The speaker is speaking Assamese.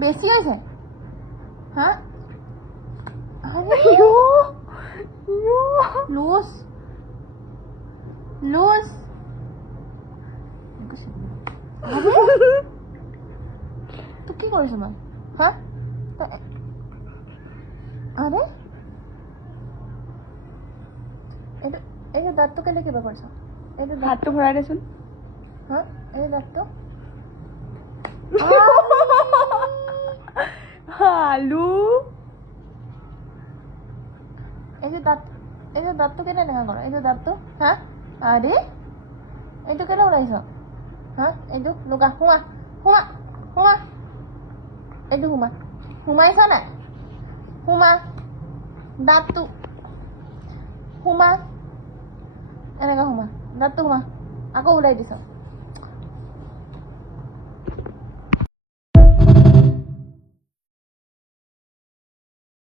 বেছি হৈছে হা লুজ লুজ তোক কি কৰিছো মই হা আৰে এইটো দাঁতটো কেলে কিবা কৰিছ এইটো হাতটো ভৰাই দেচোন হা এই দাঁতটো আলু এই দাঁতটো কেলে এনেকা কৰ এইটো দাঁতটো হা আৰে এইটো কেলে ওলাইছ হা এইটো লুকা সোমা সোমা সোমা এইটো সোমা সোমাইছ নাই সোমা দাঁতটো সোমা এনেকা সোমা দাঁতটো সোমা আকৌ ওলাই দিছ